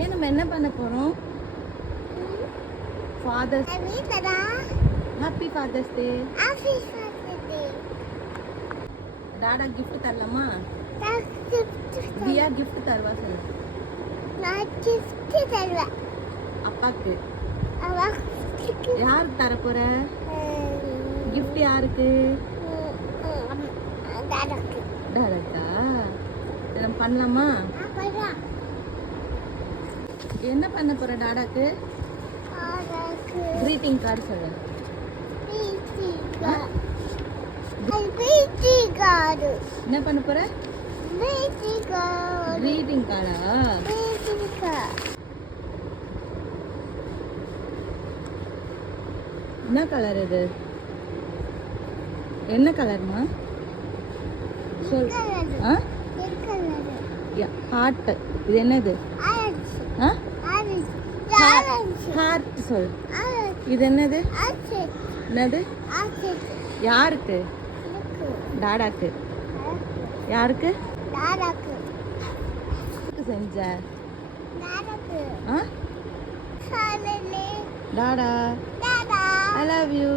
ஏன் நம்ம என்ன பண்ண போறோம்? ஃபாதர்ஸ் ஹாப்பி ஃபாதர்ஸ் டே. டாடா gift தரலாமா? தியா gift தருவா சொல்லு. அப்பாக்கு. யாருக்கு தர போற? gift யாருக்கு? டாடாக்கா. நம்ம பண்ணலாமா? என்ன பண்ண போற டாடாக்கு? greeting card சொல்லு. என்ன பண்ண போற? greeting card. என்ன கலர் இது? என்ன கலர்மா? சொல். ஹார்ட். இது என்னது? ஹார்ட் சொல். இது என்னது? என்னது? யாருக்கு? டாடாக்கு. யாருக்கு செஞ்ச? Tata, I love you.